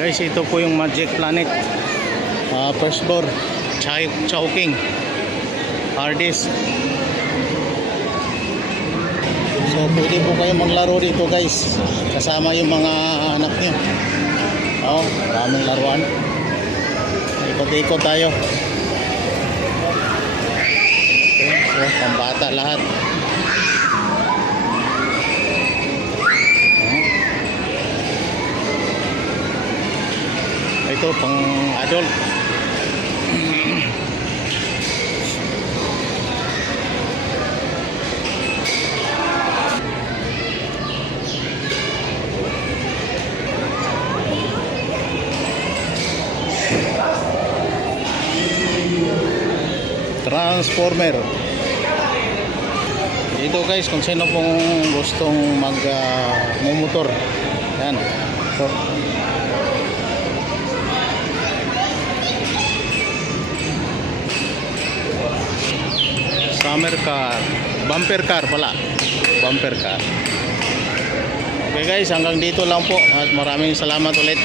Guys, ito po yung Magic Planet. First floor, Chowking, hard disk. So pwede po kayo maglaro dito guys, kasama yung mga anak nyo. Maraming laruan. Ikot-ikot tayo. Okay, so pambata lahat. Ito pang adult. Transformer. Dito guys, kung sino pong gustong mumotor. Yan. So, summer car, bumper car pala, bumper car. Okay guys, hanggang dito lang po at maraming salamat ulit.